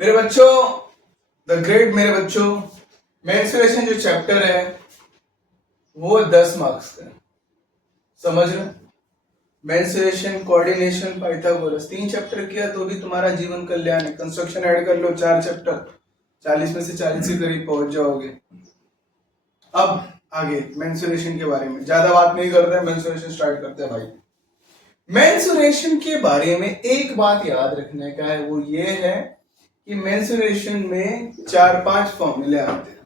मेरे बच्चों, the great मेरे बच्चों, मेंस्ट्रुएशन जो चैप्टर है वो 10 मार्क्स का है। समझ रहे? मेंस्ट्रुएशन, कोऑर्डिनेशन, पाइथागोरस 3 चैप्टर किया तो भी तुम्हारा जीवन कल्याण है। कंस्ट्रक्शन ऐड कर लो 4 चैप्टर, 40 में से 40 के करीब पहुंच जाओगे। अब आगे मेंस्ट्रुएशन के बारे में ज्यादा बात नहीं करते हैं, मेंस्ट्रुएशन स्टार्ट करते हैं भाई। मेंस्ट्रुएशन के बारे में एक बात याद रखने का है, वो ये है कि मेंस्ट्रुएशन में 4-5 फॉर्मूले आते हैं।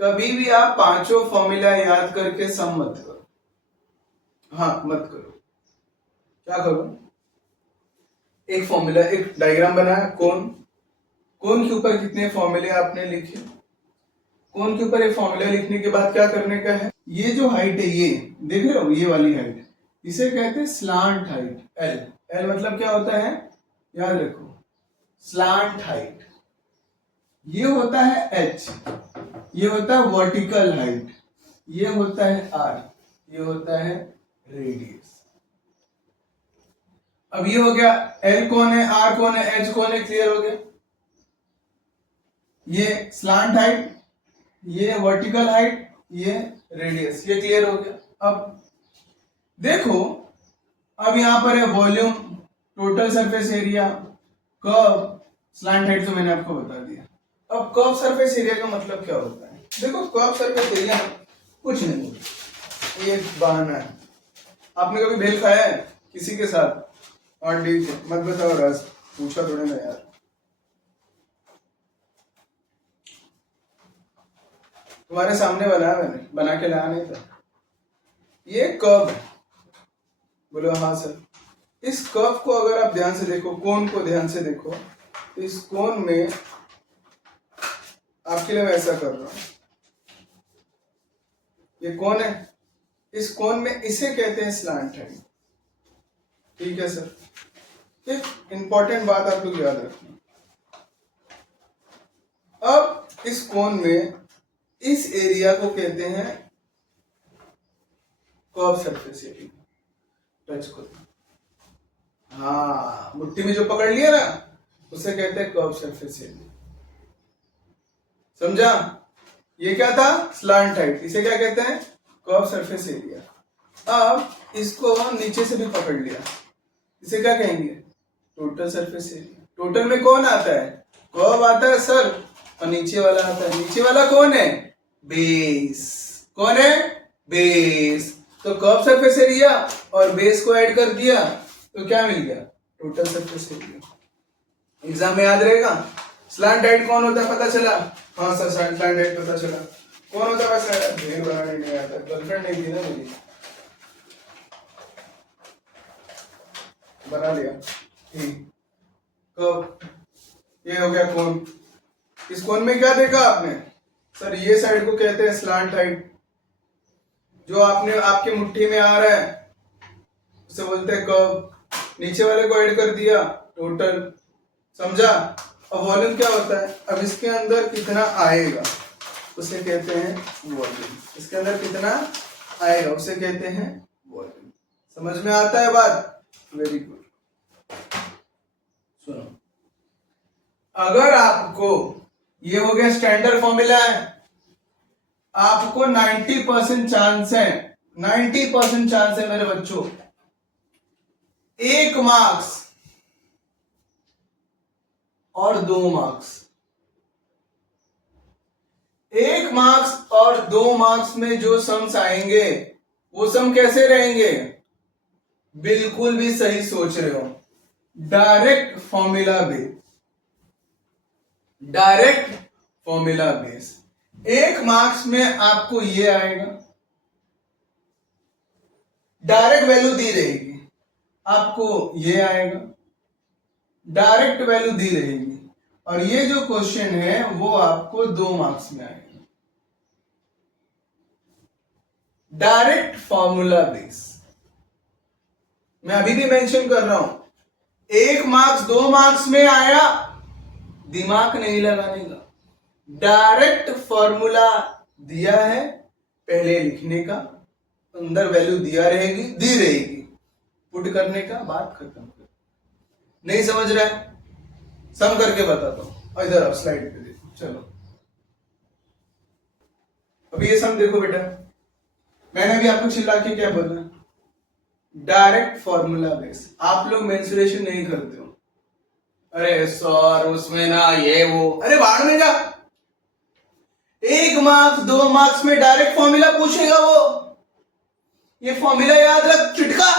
कभी भी आप पांचों फॉर्मूला याद करके सम मत करो। हाँ, मत करो। क्या करो? एक फॉर्मूला, एक डायग्राम बनाया, कोन के ऊपर कितने फॉर्मूले आपने लिखे। कोन के ऊपर एक फॉर्मूला लिखने के बाद क्या करने का है, ये जो हाइट है, ये देख रहे हो, ये वाली हाइट, इसे कहते हैं स्लांट हाइट। एल मतलब क्या होता है, याद रखो, स्लांट हाइट। ये होता है एच, ये होता है वर्टिकल हाइट, ये होता है आर, ये होता है रेडियस। अब ये हो गया, एल कौन है, आर कौन है, एच कौन है, क्लियर हो गया। ये स्लांट हाइट, ये वर्टिकल हाइट, ये रेडियस, ये क्लियर हो गया। अब देखो, अब यहां पर है volume, total surface area, curve, slant height तो मैंने आपको बता दिया। अब कर्व सरफेस एरिया का मतलब क्या होता है? देखो, कर्व सरफेस एरिया कुछ नहीं, ये बहाना है। आपने कभी भेल खाया है किसी के साथ? और मत बताओ राज, पूछा थोड़े ना यार। तुम्हारे सामने बनाया मैंने, बना के लाया नहीं था। ये कर्व है, बोलो हाँ सर। इस कर्व को अगर आप ध्यान से देखो, कोन को ध्यान से देखो, इस कोन में आपके लिए मैं ऐसा कर रहा हूं, ये कौन है, इस कोन में इसे कहते हैं स्लांट हाइट। ठीक है सर। एक इंपॉर्टेंट बात आप लोग याद रखना, अब इस कोन में इस एरिया को कहते हैं कर्व सरफेस एरिया। टच करो, हाँ, मुट्ठी में जो पकड़ लिया ना, उसे कहते हैं कर्व सरफेस एरिया। समझा? ये क्या था, स्लांट हाइट, इसे क्या कहते हैं, कर्व सरफेस एरिया। अब इसको नीचे से भी पकड़ लिया, इसे क्या कहेंगे, टोटल सरफेस एरिया। टोटल में कौन आता है, कर्व आता है सर, और नीचे वाला आता है, नीचे वाला कौन है, बेस। कौन है, बेस। तो कर्व सरफेस एरिया और बेस को ऐड कर दिया तो क्या मिल गया, टोटल सरफेस एरिया। एग्जाम में याद रहेगा। स्लांट हाइट कौन होता है, पता चला? हाँ सर, स्लांट हाइट पता चला। कौन होता है वैसे, ढेर बनाने नहीं आता, गर्लफ्रेंड नहीं थी ना मेरी, बना लिया। ठीक, कर्व, ये हो गया कोन। इस कोन में क्या देखा आपने सर, ये साइड को कहते हैं स्लांट हाइट। जो आपने आपके मुट्ठी में आ रहा है उसे बोलते हैं कर्व। नीचे वाले को ऐड कर दिया, टोटल। समझा? अब वॉल्यूम क्या होता है, अब इसके अंदर कितना आएगा उसे कहते हैं वॉल्यूम। इसके अंदर कितना आएगा उसे कहते हैं वॉल्यूम। समझ में आता है बात? Very good. सुनो, अगर आपको, ये हो गया स्टैंडर्ड फॉर्मूला है, आपको 90% चांस है, 90% चांस है मेरे बच्चों, 1 मार्क्स और 2 मार्क्स। 1 मार्क्स और 2 मार्क्स में जो सम्स आएंगे वो सम कैसे रहेंगे, बिल्कुल भी सही सोच रहे हो, direct formula base. Direct formula base. 1 marks में आपको ये आएगा, डायरेक्ट वैल्यू दी रहेगी, आपको ये आएगा, डायरेक्ट वैल्यू दी रहेगी, और ये जो क्वेश्चन है वो आपको 2 मार्क्स में आएगा। डायरेक्ट फॉर्मूला बेस, मैं अभी भी मेंशन कर रहा हूं, 1 मार्क्स 2 मार्क्स में आया, दिमाग नहीं लगाने का, डायरेक्ट फॉर्मूला दिया है, पहले लिखने का, अंदर वैल्यू दिया रहेगी, दी रहेगी, पुट करने का, बात खत्म। नहीं समझ रहा है? सम करके बताता हूं। और इधर आप स्लाइड पे देखो। चलो अभी ये सम देखो बेटा, मैंने अभी आपको चिल्ला के क्या बोला, डायरेक्ट फॉर्मूला बेस। आप लोग मेंसुरेशन नहीं करते हो, अरे सर उसमें ना ये वो, अरे बाहर में जा, 1 मार्क्स 2 मार्क्स में डायरेक्ट फॉर्मूला पूछेगा वो, ये फॉर्मूला याद रख चिटका,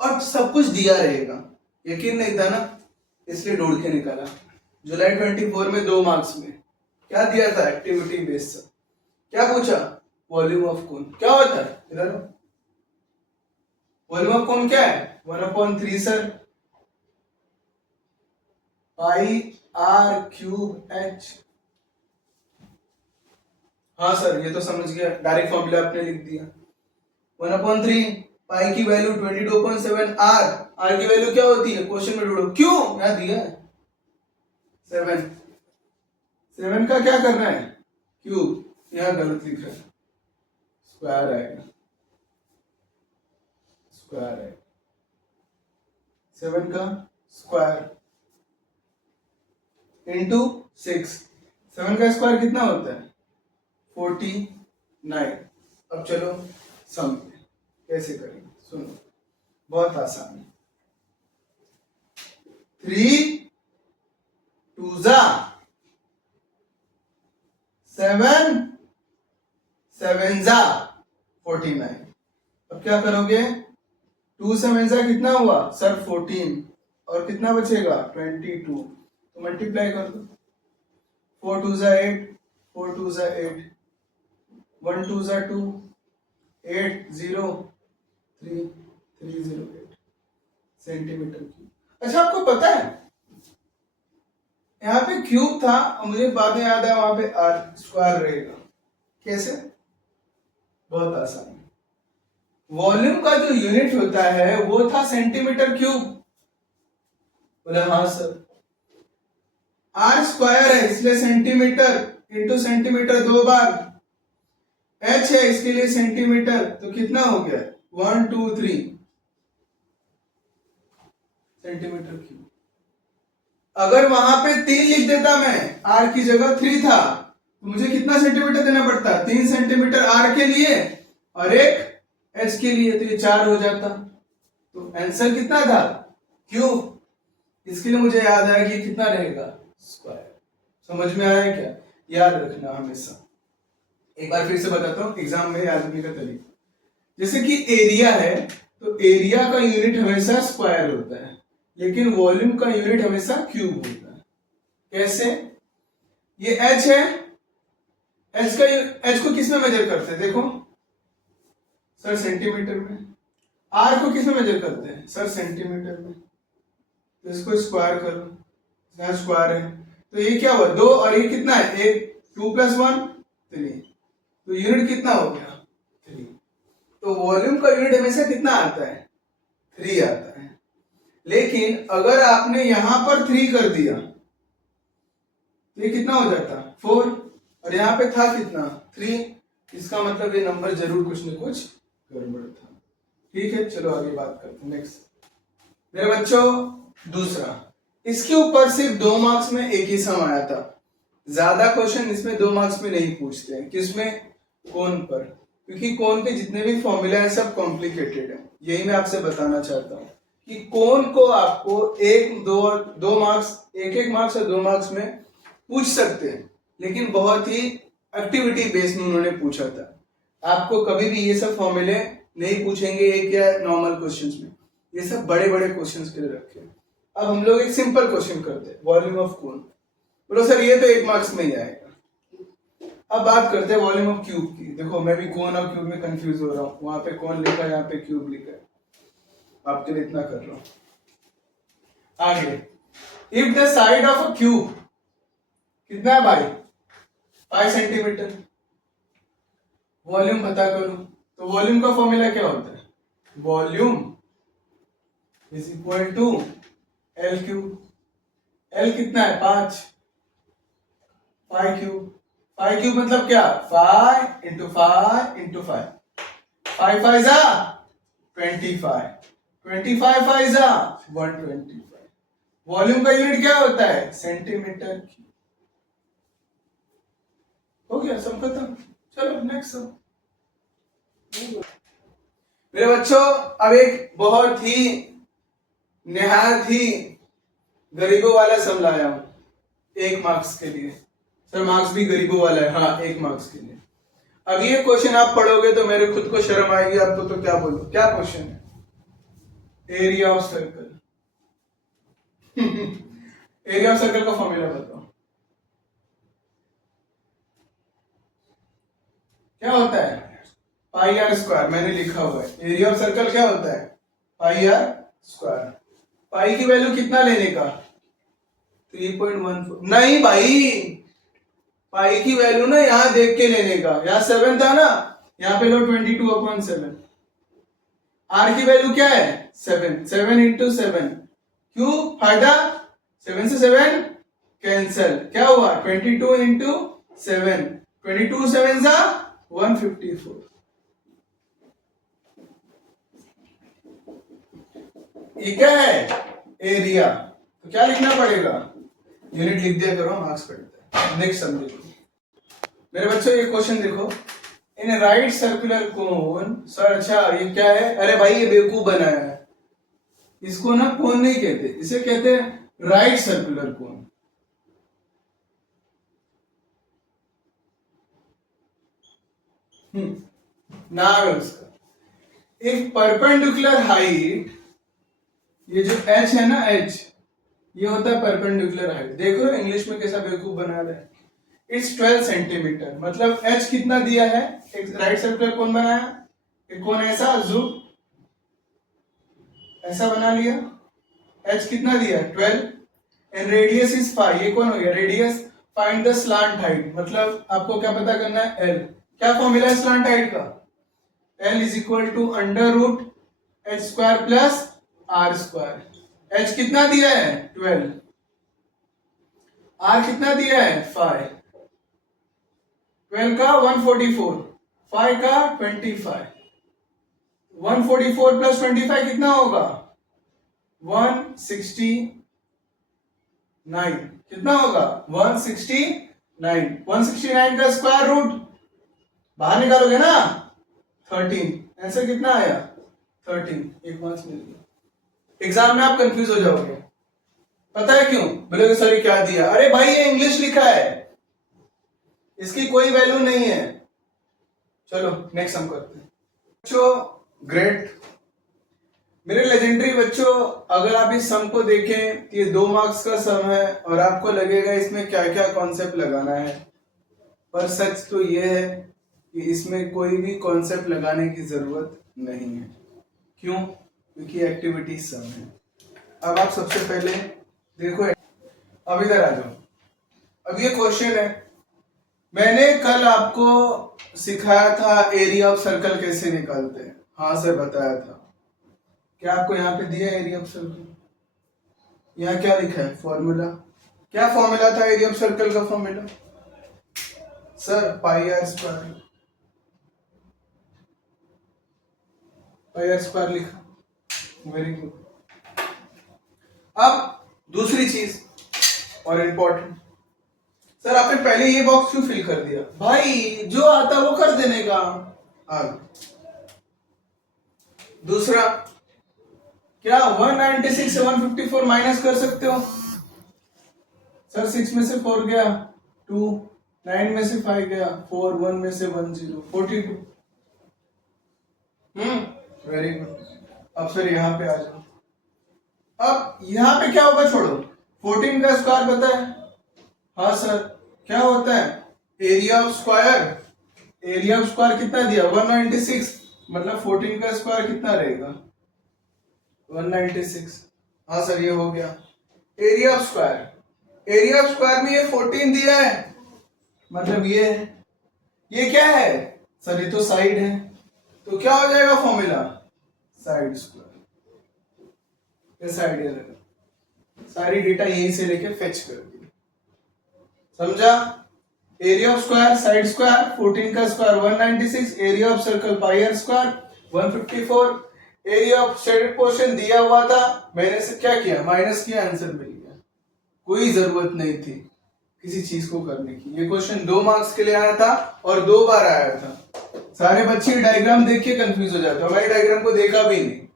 और सब कुछ दिया रहेगा। यकीन नहीं था ना, इसलिए ढूंढ के निकाला। जुलाई 24 में 2 मार्क्स में क्या दिया था, एक्टिविटी बेस्ड। क्या पूछा, वॉल्यूम ऑफ कोन क्या होता है, इधर वॉल्यूम ऑफ कोन क्या है, 1/3 sir pi r cube h. हाँ सर ये तो समझ गया, डायरेक्ट फॉर्मूला आपने लिख दिया। 1/3 पाई की वैल्यू 22.7 आर की वैल्यू क्या होती है, क्वेश्चन में ढूंढो, क्यों यहां दिया है 7 का क्या करना है, क्यूब, यहां गलत लिख रहा है, स्क्वायर आएगा, स्क्वायर है 7 का स्क्वायर इंटू 6। 7 का स्क्वायर कितना होता है, 49। अब चलो सम कैसे करेंगे, सुनो बहुत आसान है। 3 2 7 7 49। अब क्या करोगे, 2 7 कितना हुआ सर 14, और कितना बचेगा 22, तो मल्टीप्लाई कर दो। 4 2 8 4 2 8 1 2 2 8 0 3 3 0 8 सेंटीमीटर क्यूब। अच्छा आपको पता है यहाँ पे क्यूब था और मुझे बाद में याद है वहां पे आर स्क्वायर रहेगा, कैसे, बहुत आसान है। वॉल्यूम का जो यूनिट होता है वो था सेंटीमीटर क्यूब, बोले हाँ सर, आर स्क्वायर है इसलिए सेंटीमीटर इंटू सेंटीमीटर 2 बार, एच है इसके लिए सेंटीमीटर, तो कितना हो गया 1 2 3 सेंटीमीटर क्यूब। अगर वहां पे 3 लिख देता मैं, आर की जगह 3 था, तो मुझे कितना सेंटीमीटर देना पड़ता, 3 सेंटीमीटर आर के लिए और 1 एच के लिए, तो ये 4 हो जाता। तो आंसर कितना था, क्यूब। इसके लिए मुझे याद आया कि कितना रहेगा, स्क्वायर। समझ में आया क्या, याद रखना हमेशा। एक बार फिर से बताता हूँ एग्जाम में याद रखने का तरीका। जैसे कि एरिया है, तो एरिया का यूनिट हमेशा स्क्वायर होता है, लेकिन वॉल्यूम का यूनिट हमेशा क्यूब होता है। कैसे, ये एच है, एच को किस में मेजर करते हैं, देखो सर सेंटीमीटर में। आर को किस में मेजर करते हैं सर, सेंटीमीटर में। तो इसको स्क्वायर करो, यहां स्क्वायर है, तो ये क्या हुआ 2 और ये कितना है 1, 2 + 1 3, तो यूनिट कितना हो गया 3। तो वॉल्यूम का यूनिट हमेशा कितना आता है 3 आता है। लेकिन अगर आपने यहां पर 3 कर दिया तो ये कितना हो जाता 4, और यहां पे था कितना 3, इसका मतलब ये नंबर जरूर कुछ न कुछ गड़बड़ था। ठीक है चलो आगे बात करते हैं। नेक्स्ट मेरे बच्चों, दूसरा, इसके ऊपर सिर्फ 2 मार्क्स में एक ही सम आया था, ज्यादा क्वेश्चन इसमें 2 मार्क्स में नहीं पूछते हैं। किसमें, कोन पर, क्योंकि कोन के जितने भी फॉर्मूला है सब कॉम्प्लिकेटेड है। यही मैं आपसे बताना चाहता हूँ कि कोन को आपको 1 2 मार्क्स, 1 मार्क्स और 2 मार्क्स में पूछ सकते हैं, लेकिन बहुत ही एक्टिविटी बेस्ड में उन्होंने पूछा था। आपको कभी भी ये सब फॉर्मूले नहीं पूछेंगे एक या नॉर्मल क्वेश्चंस में, ये सब बड़े बड़े क्वेश्चंस के लिए रखे। अब हम लोग एक सिंपल क्वेश्चन करते हैं, वॉल्यूम ऑफ कोन। बोलो सर ये तो 1 मार्क्स में ही आएगा। अब बात करते हैं वॉल्यूम ऑफ क्यूब की। देखो मैं भी कोन और क्यूब में कंफ्यूज हो रहा हूँ, वहां पे कोन लिखा है, यहाँ पे क्यूब लिखा है, आपके लिए इतना कर रहा हूँ। आगे, if the side of a cube कितना है भाई 5 सेंटीमीटर, वॉल्यूम पता करो। तो वॉल्यूम का फॉर्मूला क्या होता है, volume is equal to l cube. L कितना है 5, 5 क्यूब। 5 क्यूब मतलब क्या, 5 इंटू 5 इंटू 5, 5 5 25, 25 5 125, वॉल्यूम का यूनिट क्या होता है? Centimetre cube. हो गया, सब खत्म। चलो नेक्स्ट सब। मेरे बच्चों, अब एक बहुत ही निहायत ही गरीबों वाला सम लाया हूं 1 मार्क्स के लिए। सर मार्क्स भी गरीबों वाला है? हाँ, 1 मार्क्स के लिए। अब ये क्वेश्चन आप पढ़ोगे तो मेरे खुद को शर्म आएगी, आपको तो क्या बोलूं। क्या क्वेश्चन है? Area of circle. Area of circle का फॉर्मूला बताओ क्या होता है? पाई आर स्क्वायर। मैंने लिखा हुआ है एरिया ऑफ सर्कल क्या होता है? पाई आर स्क्वायर। पाई की वैल्यू कितना लेने का? 3.14। नहीं भाई, पाई की वैल्यू ना यहां देख के लेने का। यहां 7 था ना, यहां पे लो 22/7। आर की वैल्यू क्या है? 7। 7 इंटू 7। क्यों फायदा? 7 से 7 कैंसल, क्या हुआ? 22 इंटू 7। 22 7 सा 154। ये क्या है? एरिया। तो क्या लिखना पड़ेगा? यूनिट लिख दिया करो, मार्क्स कटता है। नेक्स्ट सम देखो मेरे बच्चों, ये क्वेश्चन देखो। In right circular cone. Sir अच्छा ये क्या है? अरे भाई ये बेवकूफ बनाया है। इसको ना कोन नहीं कहते, इसे कहते हैं राइट सर्कुलर कोन। नाम है उसका। एक परपेंडिकुलर हाइट, ये जो h है ना, h ये होता है परपेंडिकुलर हाइट। देख रहे हो इंग्लिश में कैसा बेवकूफ बना रहा है। It's 12 centimetre. मतलब h कितना दिया है? एक राइट सर्कुलर कोन बनाया, एक कोन ऐसा जूम ऐसा बना लिया। h कितना दिया है? 12 एंड रेडियस इज 5। ये कौन हो गया? Radius. Find the slant height. मतलब आपको क्या पता करना है? l। क्या फॉर्मूला है स्लांट हाइट का? l is equal to under root h square plus r square. h कितना दिया है? 12। r कितना दिया है? 5। 12 का 144, 5 का 25। 144 प्लस 25 कितना होगा? 169। कितना होगा? 169। 169 का स्क्वायर रूट बाहर निकालोगे ना, 13। आंसर कितना आया? 13। 1 मार्क्स मिल गया। एग्जाम में आप कंफ्यूज हो जाओगे, पता है क्यों? बोलोगे सर क्या दिया? अरे भाई ये इंग्लिश लिखा है, इसकी कोई वैल्यू नहीं है। चलो नेक्स्ट हम करते हैं बच्चों। ग्रेट मेरे लेजेंडरी बच्चों, अगर आप इस सम को देखें तो ये 2 मार्क्स का सम है और आपको लगेगा इसमें क्या क्या कॉन्सेप्ट लगाना है, पर सच तो ये है कि इसमें कोई भी कॉन्सेप्ट लगाने की जरूरत नहीं है। क्यों? क्योंकि एक्टिविटी सम है। अब आप सबसे पहले देखो, अब इधर आ जाओ। अब ये क्वेश्चन है, मैंने कल आपको सिखाया था एरिया ऑफ सर्कल कैसे निकालते हैं। हाँ सर बताया था। क्या आपको यहाँ पे दिया एरिया ऑफ सर्कल? यहाँ क्या लिखा है? फॉर्मूला। क्या फॉर्मूला था एरिया ऑफ सर्कल का? Formula sir pi are square. Pi are square लिखा, वेरी गुड। अब दूसरी चीज और इंपॉर्टेंट, सर आपने पहले ये बॉक्स क्यों फिल कर दिया? भाई जो आता वो कर देने का। दूसरा, क्या 196 से 154 माइनस कर सकते हो? सर 6 में से 4 गया 2, 9 में से 5 गया 4, 1 में से 1 0, 42। Very good. अब सर यहाँ पे आ जाओ। अब यहाँ पे क्या होगा? छोड़ो, 14 का स्क्वायर पता है? हाँ सर, क्या होता है? Area of square. Area of square कितना दिया? 196। मतलब 14 का स्क्वायर कितना रहेगा? 196। हाँ सर ये हो गया area of square. Area of square में ये 14 दिया है, मतलब ये है। ये क्या है? सर ये तो साइड है, तो क्या हो जाएगा फॉर्मूला? Side square. साइड रहेगा। सारी डेटा यहीं से लेके फेच कर दी, समझा? Area of square side square, 14 का square 196, area of circle pi are square 154। Area of shaded portion दिया हुआ था, मैंने से क्या किया? माइनस किया, आंसर मिल गया। कोई जरूरत नहीं थी किसी चीज को करने की। ये क्वेश्चन 2 मार्क्स के लिए आया था और 2 बार आया था। सारे बच्चे डायग्राम देख के कंफ्यूज हो जाते हैं, हमारे डायग्राम को देखा भी नहीं।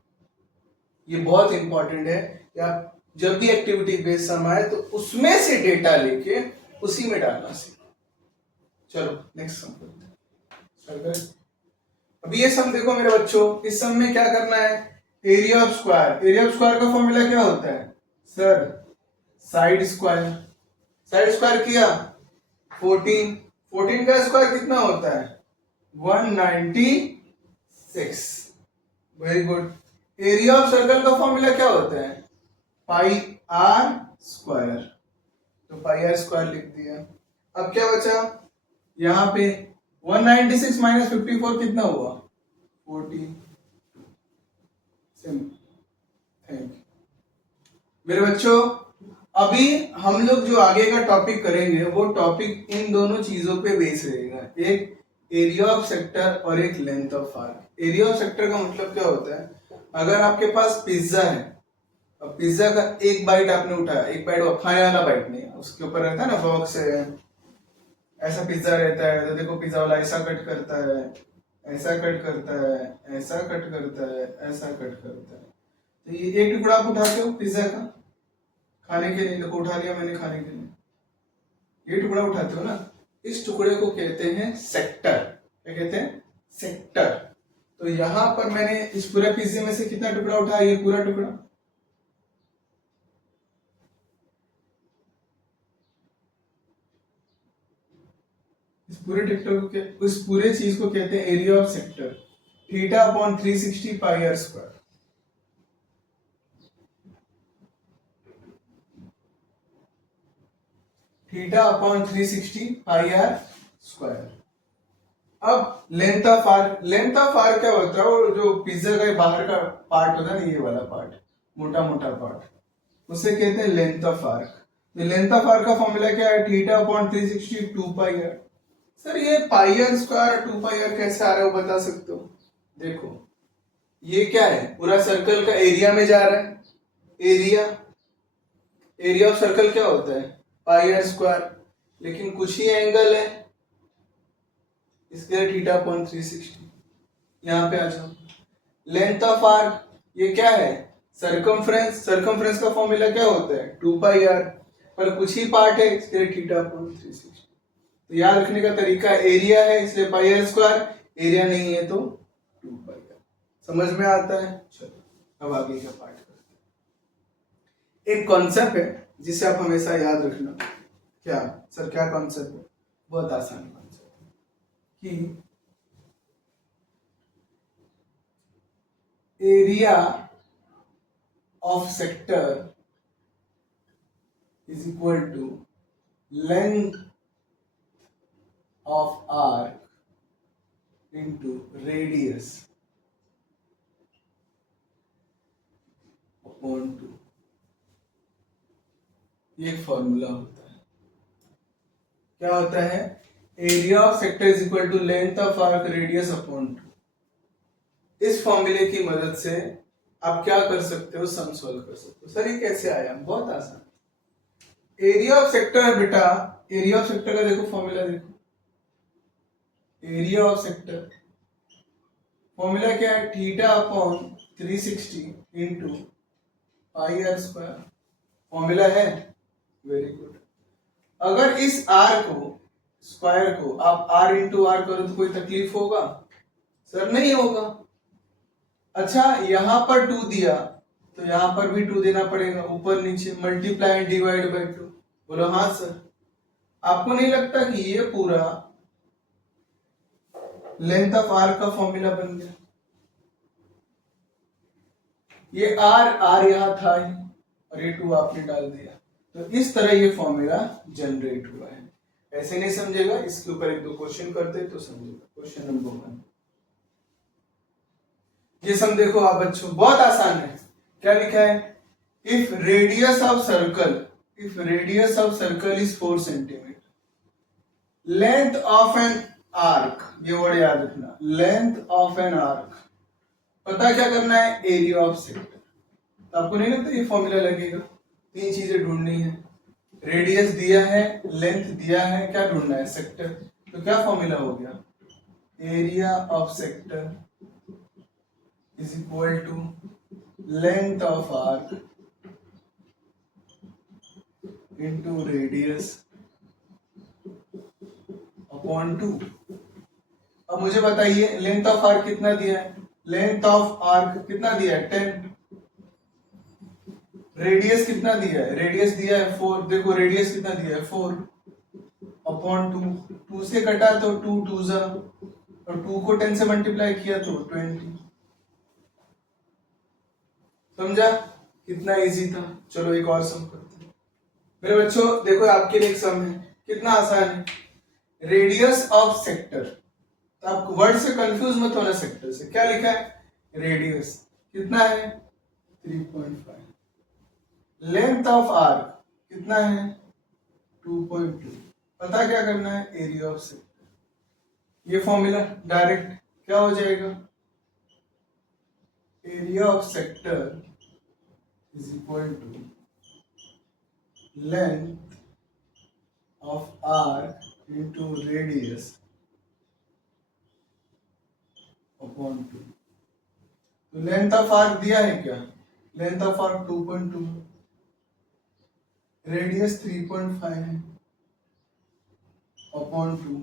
ये बहुत इंपॉर्टेंट है कि आप जब भी एक्टिविटी बेस्ड सम आए तो उसमें से डेटा लेके उसी में डालना सीखो। चलो नेक्स्ट सम करते हैं। अभी ये सम देखो मेरे बच्चों, इस सम में क्या करना है, area of square. Area of square का फॉर्मूला क्या होता है sir, side square. Side square किया 14, 14 का स्क्वायर कितना होता है 196। Very good. Area of circle का फॉर्मूला क्या होता है पाई आर स्क्वायर, तो पाई आर स्क्वायर लिख दिया। अब क्या बचा यहाँ पे 196 माइनस 54 कितना हुआ 40। थैंक यू मेरे बच्चों। अभी हम लोग जो आगे का टॉपिक करेंगे वो टॉपिक इन दोनों चीजों पे बेस रहेगा, एक एरिया ऑफ सेक्टर और एक length of arc. Area of sector का मतलब क्या होता है, अगर आपके पास पिज्जा है, अब पिज्जा का एक बाइट आपने उठाया, एक बाइट वो खाने वाला बाइट नहीं, उसके ऊपर रहता है ना फॉर्क से ऐसा पिज्जा रहता है, तो देखो पिज्जा वाला ऐसा कट करता है, ऐसा कट करता है, ऐसा कट करता है, ऐसा कट करता है। तो ये एक टुकड़ा आप उठाते हो पिज्जा का खाने के लिए, देखो उठा लिया मैंने खाने के लिए, ये टुकड़ा उठाते हो ना, इस टुकड़े को कहते हैं सेक्टर। क्या कहते हैं सेक्टर। तो यहां पर मैंने इस पूरे पिज्जे में से कितना टुकड़ा उठाया, ये पूरा टुकड़ा। इस पूरे टेक्टर को इस पूरे चीज को कहते हैं area of sector. Theta upon 360 pi are square. Theta upon 360 pi are square. अब length of arc, length of arc क्या होता है, वो जो पिज्जा का बाहर का पार्ट होता है ना, ये वाला पार्ट, मोटा मोटा पार्ट, उसे कहते हैं लेंथ ऑफ आर्क। तो लेंथ ऑफ आर्क का फॉर्मूला क्या है, theta upon 360 2 pi r. Sir ये pi are square 2 pi r कैसे आ रहा है वो बता सकते हो। देखो ये क्या है, पूरा सर्कल का एरिया में जा रहा है, एरिया, एरिया ऑफ सर्कल क्या होता है पाई आर स्क्वायर, लेकिन कुछ ही एंगल है इसके लिए थीटा अपॉन 360। यहां पे आ जाओ, लेंथ ऑफ आर्क ये क्या है सर्कमफ्रेंस, सर्कमफ्रेंस का फॉर्मूला क्या होता है 2 पाई आर, पर कुछ ही पार्ट है इसके लिए थीटा अपॉन 360। तो याद रखने का तरीका एरिया है इसलिए पाई आर स्क्वायर, एरिया नहीं है तो 2 पाई आर। समझ में आता है। चलो अब आगे का पार्ट करते हैं। एक कॉन्सेप्ट है जिसे आप हमेशा याद रखना। क्या सर, क्या कॉन्सेप्ट है, बहुत आसान कॉन्सेप्ट है कि area of sector is equal to length of arc into radius upon 2। ये एक फॉर्मूला होता है। क्या होता है, area of sector is equal to length of arc radius upon 2। इस फॉर्मूले की मदद से आप क्या कर सकते हो, सम सॉल्व कर सकते हो। सर ये कैसे आया, बहुत आसान। एरिया ऑफ सेक्टर है बेटा, एरिया ऑफ सेक्टर का देखो फॉर्मूला, देखो एरिया ऑफ सेक्टर फॉर्मूला क्या है, theta upon 360 into pi are square. Formula है, वेरी गुड। अगर इस आर को स्क्वायर को आप आर इंटू आर करो तो कोई तकलीफ होगा सर, नहीं होगा। अच्छा यहां पर 2 दिया तो यहां पर भी 2 देना पड़ेगा, ऊपर नीचे मल्टीप्लाई एंड डिवाइड बाय 2। बोलो हाँ सर। आपको नहीं लगता कि ये पूरा लेंथ ऑफ आर का फॉर्मूला बन गया। ये आर यहां था और ये 2 आपने डाल दिया, तो इस तरह ये फॉर्मूला जनरेट हुआ है। ऐसे नहीं समझेगा, इसके ऊपर 1-2 क्वेश्चन करते तो समझेगा। क्वेश्चन नंबर 1, ये सम देखो आप बच्चों, बहुत आसान है। क्या लिखा है, if radius of circle, if radius of circle is 4 centimetre, length of an arc, ये वर्ड याद रखना, लेंथ ऑफ एन आर्क, पता क्या करना है, एरिया ऑफ सेक्टर। तो आपको नहीं लगता ये फॉर्मूला लगेगा, 3 चीजें ढूंढनी है, रेडियस दिया है, लेंथ दिया है, क्या ढूंढना है? सेक्टर। तो क्या फॉर्मूला हो गया? Area of sector is equal to length of arc into radius upon 2। अब मुझे बताइए लेंथ ऑफ आर्क कितना दिया है? लेंथ ऑफ आर्क कितना दिया है? 10। रेडियस कितना दिया है? रेडियस दिया है 4। देखो रेडियस कितना दिया है? 4 अपॉन 2। 2 से कटा तो 2 2 जा, और 2 को 10 से मल्टीप्लाई किया तो 20। समझा? कितना इजी था। चलो एक और सम करते हैं मेरे बच्चों। देखो आपके लिए एक सम है, कितना आसान है। रेडियस ऑफ सेक्टर, तो आप वर्ड से कंफ्यूज मत होना। सेक्टर से क्या लिखा है? रेडियस कितना है? 3.5। लेंथ ऑफ आर्क कितना है? 2.2। पता क्या करना है? Area of sector. ये फॉर्मूला डायरेक्ट क्या हो जाएगा? Area of sector is equal to length of arc into radius upon 2। तो लेंथ ऑफ आर्क दिया है क्या? लेंथ ऑफ आर्क 2.2, रेडियस 3.5 है अपॉन 2।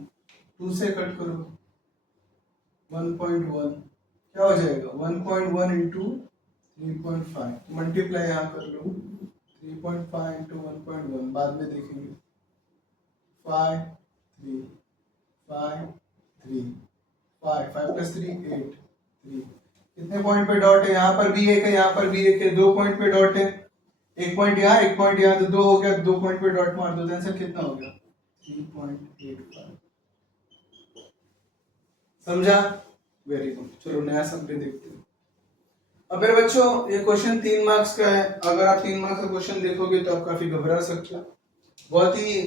2 से कट करो 1.1, क्या हो जाएगा? 1.1 इंटू 3.5, मल्टीप्लाई यहाँ कर लो। 3.5 इंटू 1.1 बाद में देखेंगे। 5 3 5 3 5 5 प्लस 3 8 3। कितने पॉइंट पे डॉट है? यहाँ पर भी एक है, यहाँ पर भी एक है। 2 पॉइंट पे डॉट है, एक पॉइंट यहाँ एक पॉइंट यहाँ, तो 2 हो गया। 2 पॉइंट पे डॉट मार दो, आंसर कितना हो गया? 3.85। समझा? Very good. चलो नया सम पे देखते हैं। अब मेरे बच्चों ये क्वेश्चन 3 मार्क्स का है। अगर आप 3 मार्क्स का क्वेश्चन देखोगे तो आप काफी घबरा सकते हो। बहुत ही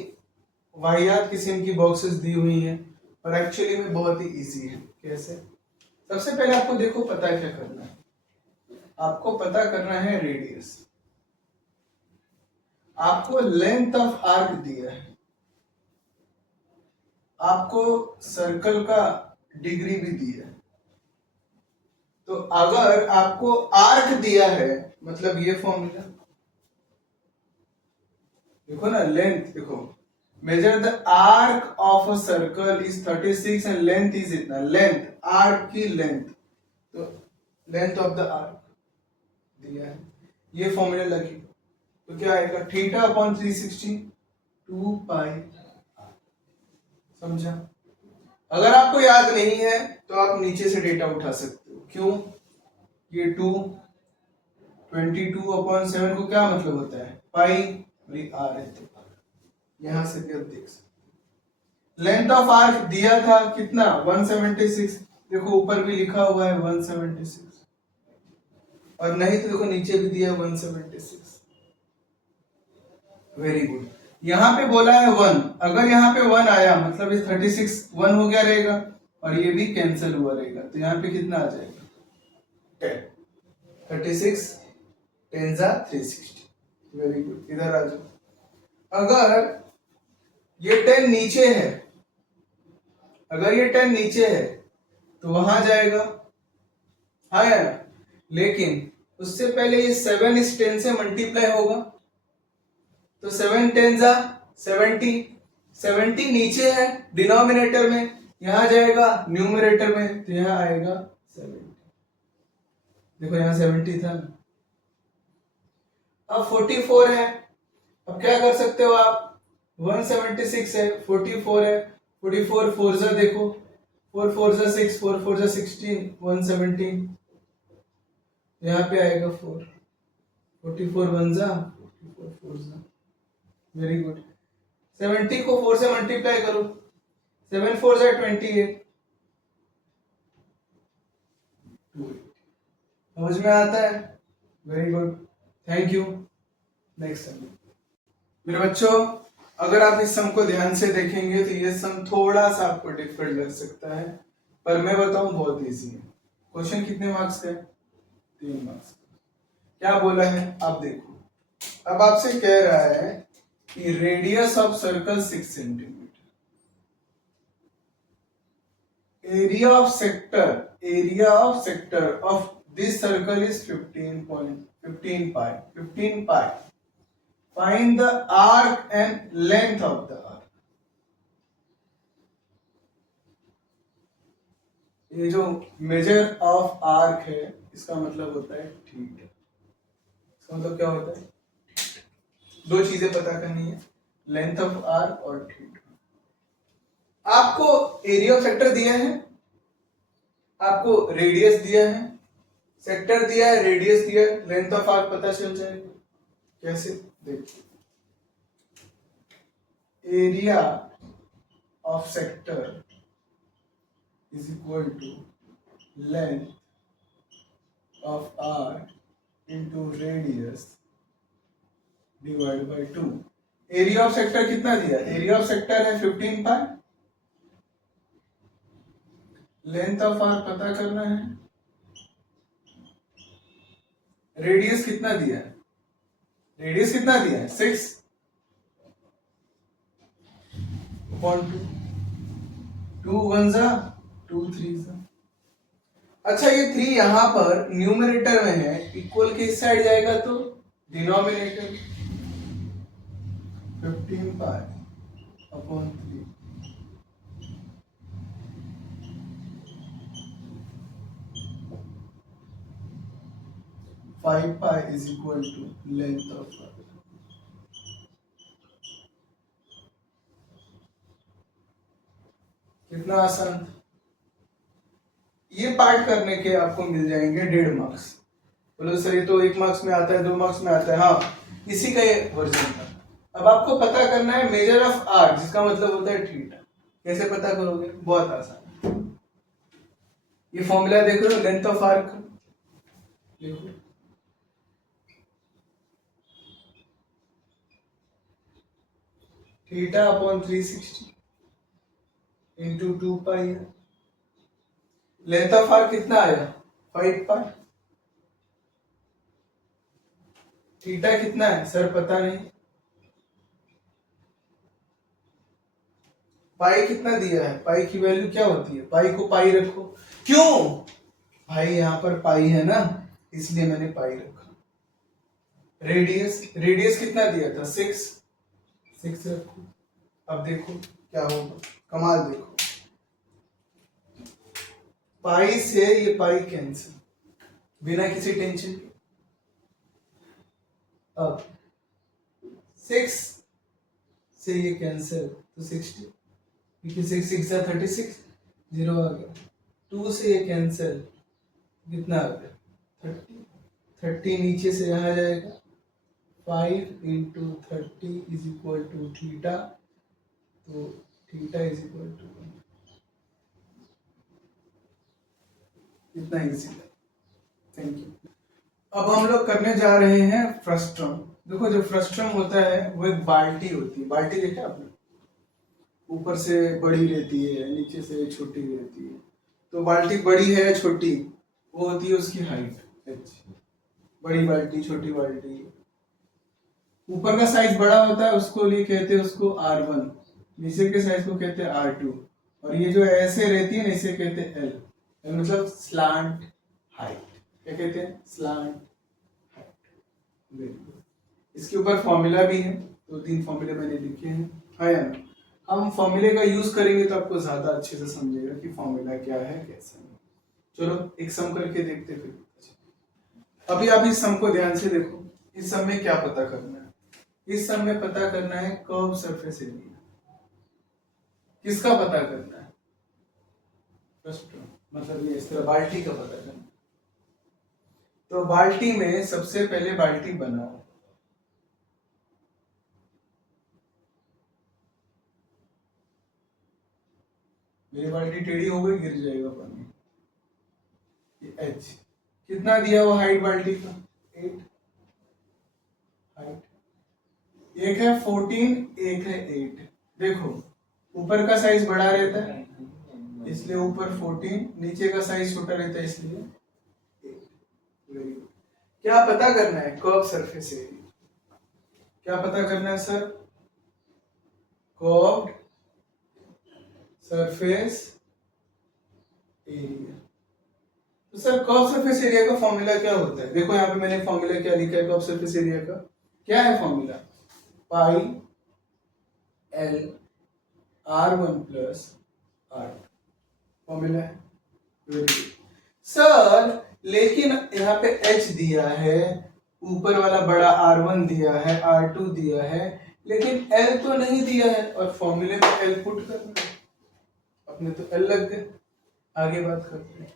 वाहियात किस्म की बॉक्सेस दी हुई हैं और एक्चुअली में बहुत ही इजी है। कैसे? सबसे पहले आपको देखो पता क्या करना है। आपको पता करना है रेडियस। आपको लेंथ ऑफ आर्क दिया है, आपको सर्कल का डिग्री भी दिया है। तो अगर आपको आर्क दिया है मतलब ये फॉर्मूला देखो ना, लेंथ देखो, measure the arc of a circle is 36 and length is इतना। लेंथ, आर्क की लेंथ, तो लेंथ ऑफ द आर्क दिया है, ये फॉर्मूला लगी। तो क्या आएगा? थीटा अपॉन 360 2 पाई। समझा? अगर आपको याद नहीं है तो आप नीचे से डेटा उठा सकते हो। क्यों? ये 2 22 अपॉन 7 को क्या मतलब होता है? पाई, और ये आर है, तो यहां से भी आप देख सकते। लेंथ ऑफ आर्क दिया था कितना? 176। देखो ऊपर भी लिखा हुआ है 176, और नहीं तो देखो नीचे भी दिया 176। Very good. यहाँ पे बोला है 1, अगर यहाँ पे 1 आया मतलब इस 36 1 हो गया रहेगा, और ये भी कैंसिल हुआ रहेगा, तो यहाँ पे कितना आ जाएगा? 10। 36 10 जा 360। Very good. इधर आ जाओ। अगर ये 10 नीचे है, अगर ये 10 नीचे है तो वहां जाएगा, हाँ या ना? लेकिन उससे पहले ये 7 इस 10 से मल्टीप्लाई होगा, तो 7 10 जा 70। 70 नीचे है डिनोमिनेटर में, यहां जाएगा न्यूमरेटर में, तो यहां आएगा 70। देखो यहां 70 था ना। अब 44 है, अब क्या कर सकते हो आप? 176 है, 44 है, 44 4 जा देखो, 4 4 जा 6, 4 4 जा 16, 117, यहाँ पे आएगा 4। 44 1 जा 44 4 जा। Very good. 70 को 4 से मल्टीप्लाई करो, 7 4 जा 28। समझ में आता है? Very good, thank you. Next sum. मेरे बच्चों अगर आप इस सम को ध्यान से देखेंगे तो ये सम थोड़ा सा आपको डिफिकल्ट लग सकता है, पर मैं बताऊं बहुत इजी है। क्वेश्चन कितने मार्क्स का है? 3 मार्क्स। क्या बोला है आप देखो। अब आपसे कह रहा है कि radius of circle 6 centimetre, area of sector of this circle is 15 pi. Find the arc and length of the arc. ये जो मेजर ऑफ आर्क है इसका मतलब होता है थीटा. इसका मतलब क्या होता है? दो चीजें पता करनी है, लेंथ ऑफ आर्क और थीटा. आपको एरिया ऑफ सेक्टर दिया है, आपको रेडियस दिया है, सेक्टर दिया है, रेडियस दिया है, लेंथ ऑफ आर्क पता चल जाएगा. कैसे? देखिए, area of sector is equal to length of arc into radius divided by 2. Area of sector कितना दिया? एरिया ऑफ सेक्टर है 15 पाई. लेंथ ऑफ आर्क पता करना है. रेडियस कितना दिया है? रेडियस कितना दिया है? 6 upon 2. 2 1 जा 2 3 जा. अच्छा, ये 3 यहां पर न्यूमरेटर में है, इक्वल के इस साइड जाएगा तो denominator 15 pi upon 3. Five pi is equal to length of arc. कितना आसान था. ये पार्ट करने के आपको मिल जाएंगे 1.5 मार्क्स. बोलो सर ये तो 1 मार्क्स में आता है, 2 मार्क्स में आता है. हाँ, इसी का ये वर्जन था. अब आपको पता करना है मेजर ऑफ आर्क, जिसका मतलब होता है थीटा. कैसे पता करोगे? बहुत आसान. ये फॉर्मूला देख रहे हो लेंथ ऑफ आर्क का, देखो थीटा अपॉन 360 इंटू 2 पाई है. लेंथ ऑफ आर्क कितना आया? 5 पाई. थीटा कितना है सर? पता नहीं. पाई कितना दिया है? पाई की वैल्यू क्या होती है? पाई को पाई रखो. क्यों भाई? यहां पर पाई है ना, इसलिए मैंने पाई रखा. रेडियस कितना दिया था? 6 रखो. अब देखो क्या होगा, कमाल देखो. पाई से ये पाई कैंसिल बिना किसी टेंशन के. अब 6 से ये कैंसिल तो 60, क्योंकि 6 6 36, 0 आ गया. 2 से ये कैंसिल, कितना आ गया? 30 नीचे से यहाँ जाएगा. 5 into 30 is equal to theta. तो थीटा इज इक्वल टू, इतना इजी है. Thank you. अब हम लोग करने जा रहे हैं फ्रस्ट्रम. देखो, जो फ्रस्ट्रम होता है वो एक बाल्टी होती है. बाल्टी देखा आपने? ऊपर से बड़ी रहती है, नीचे से छोटी रहती है. तो बाल्टी बड़ी है छोटी, वो होती है उसकी हाइट h. बड़ी बाल्टी, छोटी बाल्टी. ऊपर का साइज बड़ा होता है, उसको लिए कहते हैं उसको R1. नीचे के साइज को कहते हैं R2. और ये जो ऐसे रहती है ना, इसे कहते हैं L. मतलब स्लांट हाइट. क्या कहते हैं? Slant height. इसके ऊपर फॉर्मूला भी है, 2-3 फॉर्मूले मैंने लिखे हैं. है ना? हम फॉर्मूले का यूज करेंगे तो आपको ज्यादा अच्छे से समझेगा कि फॉर्मूला क्या है, कैसा है. चलो एक सम करके देखते फिर. अभी आप इस सम को ध्यान से देखो. इस सम में क्या पता करना है? इस सम में पता करना है कर्व सरफेस एरिया. किसका पता करना है? फर्स्ट मतलब ये इस तरह बाल्टी का पता करना. तो बाल्टी में सबसे पहले बाल्टी बनाओ. मेरी बाल्टी टेढ़ी हो गई, गिर जाएगा पानी. ये h कितना दिया हुआ हाइट बाल्टी का? 8 हाइट. एक है 14, एक है 8. देखो ऊपर का साइज बड़ा रहता है इसलिए ऊपर 14, नीचे का साइज छोटा रहता है इसलिए 8. Very good. क्या पता करना है? Curve surface area. क्या पता करना है सर? Curved surface area. तो सर कर्व सरफेस एरिया का फॉर्मूला क्या होता है? देखो यहाँ पे मैंने फॉर्मूला क्या लिखा है कर्व सरफेस एरिया का, क्या है formula? Pi L R1 plus R2 formula है। वेरी गुड सर, लेकिन यहाँ पे H दिया है, ऊपर वाला बड़ा R1 दिया है, R2 दिया है, लेकिन L तो नहीं दिया है और फॉर्मूले में L पुट करना है, अपने तो L लग गए। आगे बात करते हैं।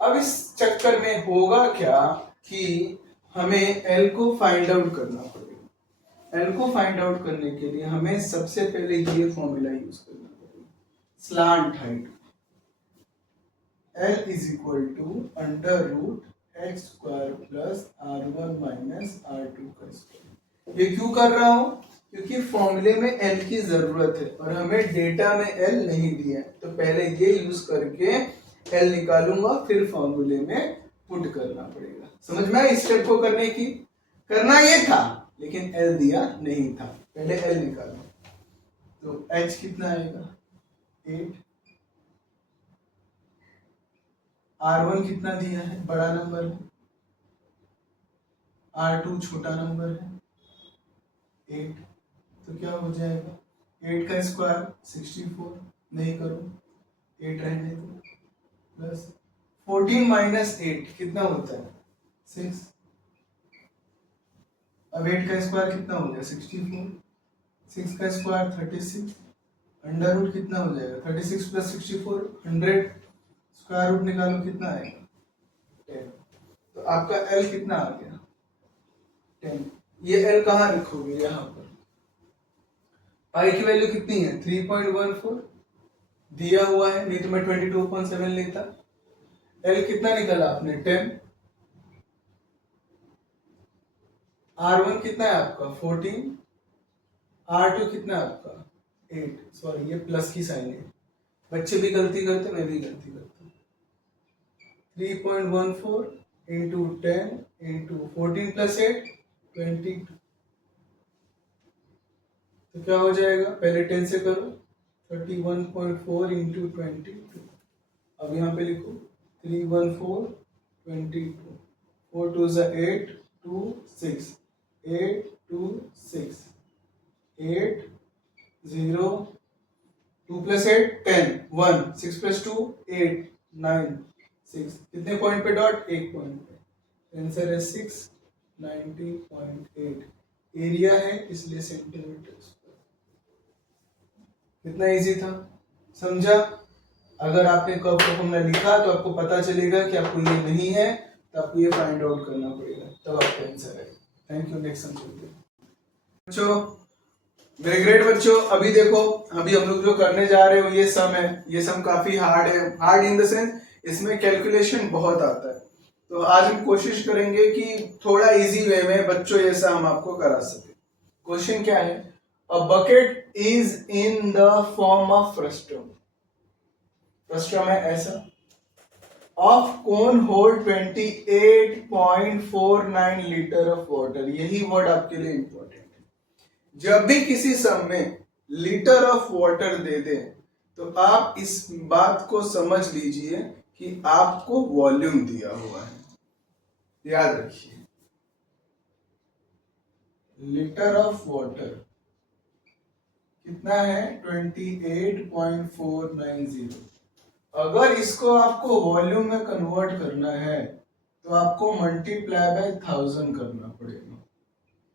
अब इस चक्कर में होगा क्या कि हमें L को फाइंड आउट करना पड़ेगा। L को फाइंड आउट करने के लिए हमें सबसे पहले ये फॉर्मूला यूज करना पड़ेगा, slant height. L is equal to under root x square plus R1 minus R2 का स्क्वायर। ये क्यों कर रहा हूं? क्योंकि फॉर्मूले में L की जरूरत है और हमें डेटा में L नहीं दिया है, तो पहले ये यूज करके L निकालूंगा, फिर फॉर्मूले में पुट करना पड़ेगा। समझ में इस स्टेप को करना ये था, लेकिन L दिया नहीं था, पहले L निकालो। तो H कितना आएगा? 8। R1 कितना दिया है? बड़ा नंबर है। R2 छोटा नंबर है 8। तो क्या हो जाएगा? 8 का स्क्वायर 64, नहीं करो 8 रहने दो, प्लस 14 माइनस 8 कितना होता है? 6। अब 8 का स्क्वायर कितना हो गया? 64। 6 का स्क्वायर 36, अंडर रूट कितना हो जाएगा? 36 प्लस 64 100, स्क्वायर रूट निकालो कितना आएगा? 10। तो आपका L कितना आ गया? 10। ये L कहाँ लिखोगे? यहाँ पर। पाई की वैल्यू कितनी है? 3.14 दिया हुआ है, नहीं तो मैं 22.7 लेता। L कितना निकाला आपने? 10। R1 कितना है आपका? 14। R2 कितना है आपका? 8। सॉरी ये प्लस की साइन है, बच्चे भी गलती करते, मैं भी गलती करता। 3.14 इंटू 10 इंटू 14 प्लस 8 22। तो क्या हो जाएगा? पहले 10 से करो, 31.4 इंटू 22। अब यहाँ पे लिखो 314 22, 4 2 8 2 6 8 2 6 8 0 2 प्लस 8 10 1 6 प्लस 2 8 9 6। कितने पॉइंट पे डॉट? एक पॉइंट पे। आंसर है 6 90.8। एरिया है इसलिए सेंटीमीटर स्क्वायर। कितना इजी था, समझा? अगर आपने कर्व का फॉर्मूला लिखा तो आपको पता चलेगा कि आपको ये नहीं है, तो आपको ये फाइंड आउट करना पड़ेगा, तब आपका आंसर है। Thank you. नेक्स्ट सम चलते हैं बच्चों। मेरे ग्रेट बच्चों, अभी देखो, अभी हम लोग जो करने जा रहे हो ये सम है। ये सम काफी हार्ड है, हार्ड इन द सेंस इसमें कैलकुलेशन बहुत आता है। तो आज हम कोशिश करेंगे कि थोड़ा इजी वे में बच्चों जैसा हम आपको करा सके। क्वेश्चन क्या है? A bucket is in the form of frustum. Frustum है ऐसा, of cone hold 28.49 litre of water. यही वर्ड आपके लिए इंपॉर्टेंट है। जब भी किसी सम में लीटर ऑफ वाटर दे दे तो आप इस बात को समझ लीजिए कि आपको वॉल्यूम दिया हुआ है। याद रखिए, लीटर ऑफ वाटर कितना है? 28.490। अगर इसको आपको वॉल्यूम में कन्वर्ट करना है तो आपको मल्टीप्लाई बाय 1000 करना पड़ेगा।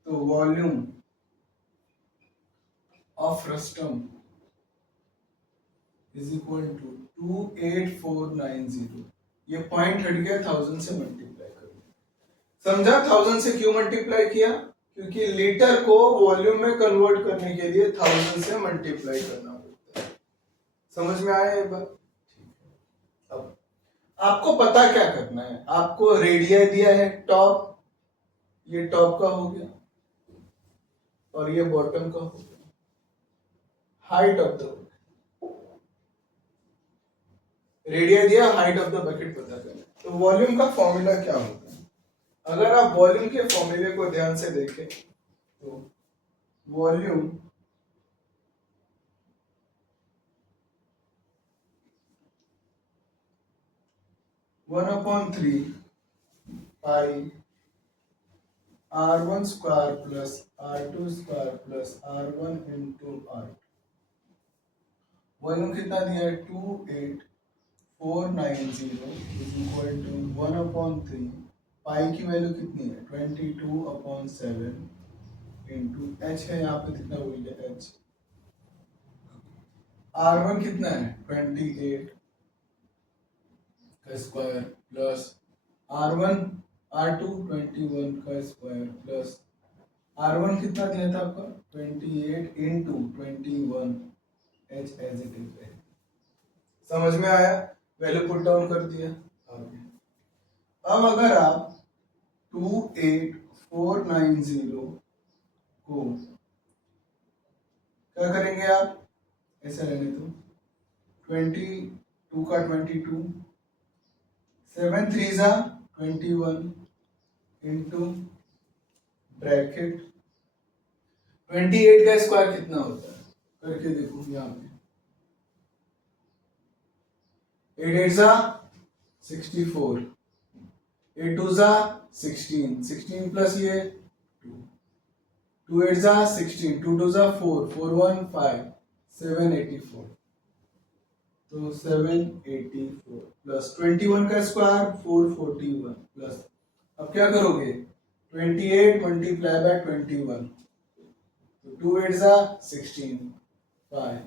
तो volume of frustum is equal to 28490। ये पॉइंट हट गया, 1000 से मल्टीप्लाई कर दिया। समझा 1000 से क्यों मल्टीप्लाई किया? क्योंकि लीटर को वॉल्यूम में कन्वर्ट करने के लिए 1000 से मल्टीप्लाई करना पड़ता है। समझ में आया ये बात? अब आपको पता क्या करना है, आपको रेडिया दिया है टॉप, ये टॉप का हो गया और ये बॉटम का हो गया। हाइट ऑफ द रेडिया दिया, हाइट ऑफ द बकेट पता करना। तो वॉल्यूम का फॉर्मूला क्या होता है? अगर आप वॉल्यूम के फॉर्मूले को ध्यान से देखें तो वॉल्यूम 1/3 पाई r1 square plus r2 square plus r1 into r। Volume कितना दिया है 28490 इज इक्वल टू 1/3 पाई की वैल्यू कितनी है 22/7 इंटू एच है यहाँ पे कितना बोल गया एच। r1 कितना है 28 का स्क्वायर प्लस r1 r2 21 का स्क्वायर प्लस r1 कितना दिया था आपका 28 into 21 h as it is है। समझ में आया? वैल्यू पुट डाउन कर दिया। आगे अब अगर आप 28490 को क्या करेंगे आप ऐसा रहने तो 22 का 22 7 3 जा 21 इंटू ब्रैकेट 28 का स्क्वायर कितना होता है करके देखो यहाँ पे 8 8 जा 64 8 2 जा 16 16 प्लस ये 2 2 8 जा 16 2 2 जा 4 4 1 5 784 तो 784 प्लस 21 का स्क्वायर 441 प्लस अब क्या करोगे 28 मल्टीप्लाई बाय 21 तो 2 8 जा 16 5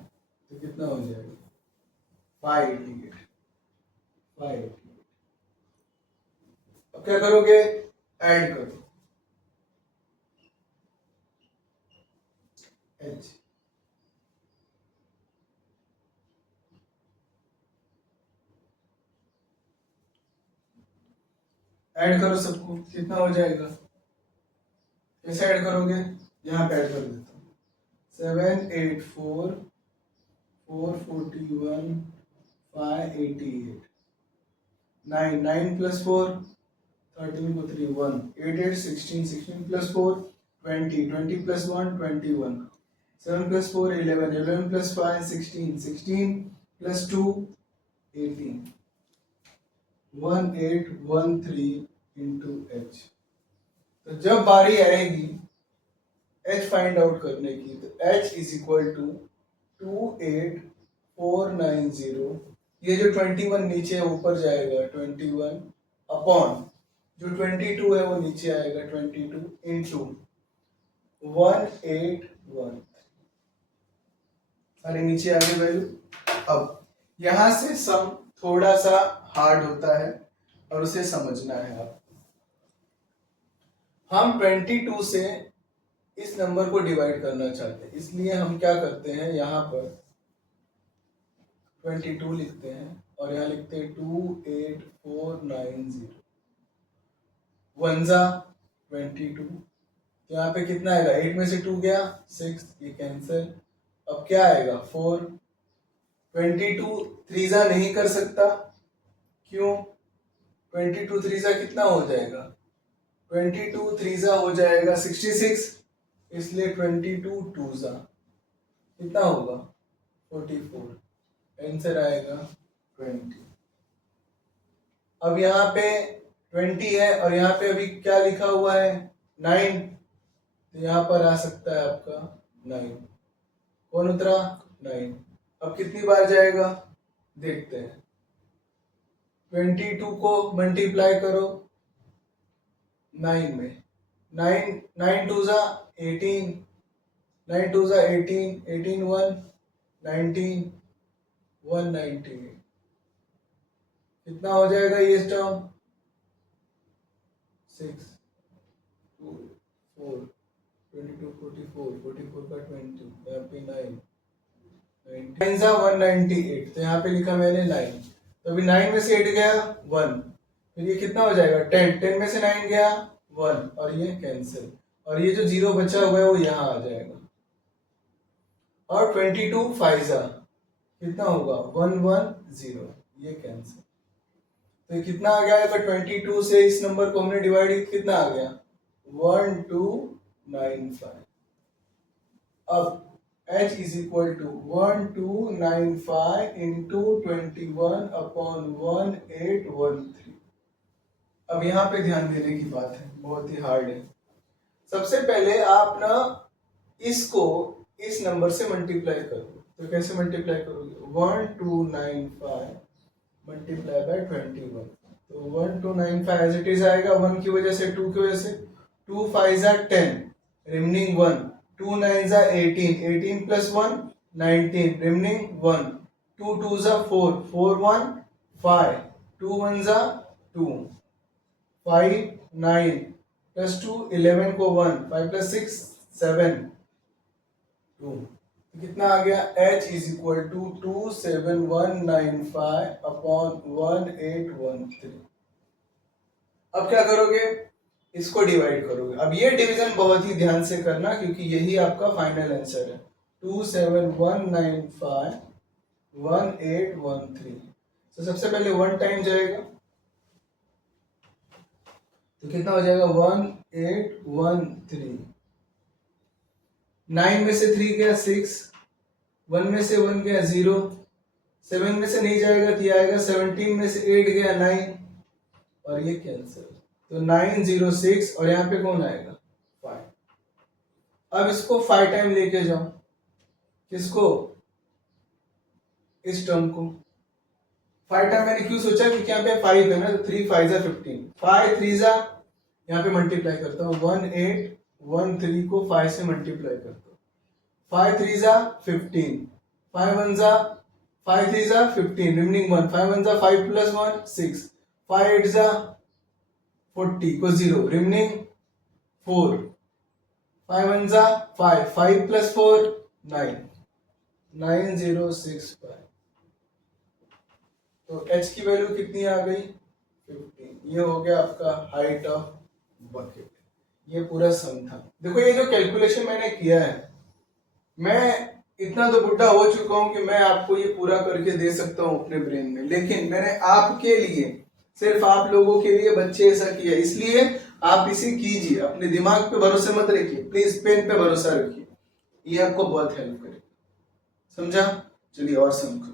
तो कितना हो जाएगा 588 588। अब क्या करोगे ऐड करो एच ऐड करो सबको कितना हो जाएगा कैसे ऐड करोगे यहाँ पे ऐड कर देता हूँ 784 441 588 9 9 प्लस 4 13 को 3 1 8 8 16 16 plus 4 20 20 plus 1 21 7 plus 4 11 11 plus 5 16 16 plus 2 18 1813 into H. तो जब बारी आएगी एच फाइंड आउट करने की तो एच इज इक्वल टू 28490 ये जो 21 नीचे ऊपर जाएगा 21 अपॉन जो 22 है वो नीचे आएगा 22 इंटू 1813 सारे नीचे आ गए वैल्यू। अब यहां से सम थोड़ा सा हार्ड होता है और उसे समझना है आप। हम 22 से इस नंबर को डिवाइड करना चाहते हैं इसलिए हम क्या करते हैं यहाँ पर 22 लिखते हैं और यहाँ लिखते हैं 28490 1 जा 22 यहाँ पे कितना आएगा 8 में से 2 गया 6 ये कैंसिल। अब क्या आएगा 4 22 3 जा नहीं कर सकता क्यों 22 3 जा कितना हो जाएगा 22 3 जा हो जाएगा 66 इसलिए 22 2 जा कितना होगा 44 आंसर आएगा 20। अब यहाँ पे 20 है और यहाँ पे अभी क्या लिखा हुआ है 9 तो यहाँ पर आ सकता है आपका 9 कौन उतरा 9। अब कितनी बार जाएगा देखते हैं 22 को मल्टीप्लाई करो 9 में 9 9 2 जा 18 9 2 जा 18 18 1 19 198 कितना हो जाएगा ये टर्म 6 2 4 22 44 44 का 20 यहाँ पे 9 9 जा 198 तो यहाँ पे लिखा मैंने 9 तो अभी 9 में से 8 गया 1 फिर ये कितना हो जाएगा 10 10 में से 9 गया 1 और ये कैंसिल और ये जो जीरो बचा हुआ है वो यहाँ आ जाएगा और 22 5 जा कितना होगा 110 ये कैंसिल। तो ये कितना आ गया 22 से इस नंबर को हमने डिवाइड कितना आ गया 1295। अब h is equal to 1295 into 21 upon 1813 अब यहाँ पे ध्यान देने की बात है, बहुत ही हार्ड है। सबसे पहले आप ना इसको इस नंबर से मल्टीप्लाई करो। तो कैसे मल्टीप्लाई करोगे? 1295 मल्टीप्लाई बाय 21। तो 1295 एज इट इज आएगा, 1 की वजह से, 2 की वजह से, 2 5 10 रिमेनिंग 1, 2 9 18, 18 प्लस 1 19 रिमेनिंग 1, 2 2 4, 4 1 5, 2 1 2, 5 9 प्लस 2 11 को 1, 5 प्लस 6 7 2। कितना आ गया? h is equal to 27195 upon 1813। अब क्या करोगे? इसको डिवाइड करोगे। अब ये डिवीजन बहुत ही ध्यान से करना, क्योंकि यही आपका फाइनल आंसर है। 27195 1813। तो सबसे पहले 1 टाइम जाएगा, तो कितना हो जाएगा? 1813। 9 में से 3 गया 6, 1 में से 1 गया 0, 7 में से नहीं जाएगा तो ये आएगा 17 में से 8 गया 9, और ये कैंसिल। तो 906, और यहाँ पे कौन आएगा? 5। अब इसको 5 टाइम लेके जाओ। किसको? इस टर्म को 5 टाइम। मैंने क्यों सोचा कि यहाँ पे 5 है ना, तो 3 5 15, 5 3 यहाँ पे मल्टीप्लाई करता हूँ, 1813 को 5 से मल्टीप्लाई करता हूँ। 5 3 15, 5 1 5 3 15 रिमेनिंग 1, 5 1 5 प्लस 1 6, 5 8 40 को 0 रिमेनिंग 4, 5 1 5, 5 प्लस 4 9, 9065। तो h की वैल्यू कितनी आ गई? 15। ये हो गया आपका हाइट ऑफ बकेट। ये पूरा सम था। देखो ये जो कैलकुलेशन मैंने किया है, मैं इतना तो बुढ़ा हो चुका हूं कि मैं आपको ये पूरा करके दे सकता हूं अपने ब्रेन में, लेकिन मैंने आपके लिए, सिर्फ आप लोगों के लिए बच्चे ऐसा किया, इसलिए आप इसे कीजिए। अपने दिमाग पे भरोसा मत रखिए, प्लीज पेन पे भरोसा रखिए, ये आपको बहुत हेल्प करेगा। समझा? चलिए और सम करते हैं।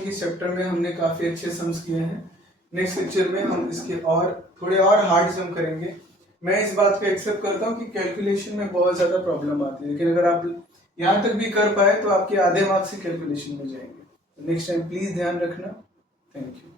की चैप्टर में हमने काफी अच्छे सम्स किए हैं। नेक्स्ट लेक्चर में हम इसके और थोड़े और हार्ड सम करेंगे। मैं इस बात को एक्सेप्ट करता हूँ कि कैलकुलेशन में बहुत ज्यादा प्रॉब्लम आती है, लेकिन अगर आप यहाँ तक भी कर पाए तो आपके आधे मार्क्स ही कैलकुलेशन में जाएंगे। नेक्स्ट टाइम प्लीज ध्यान रखना। Thank you.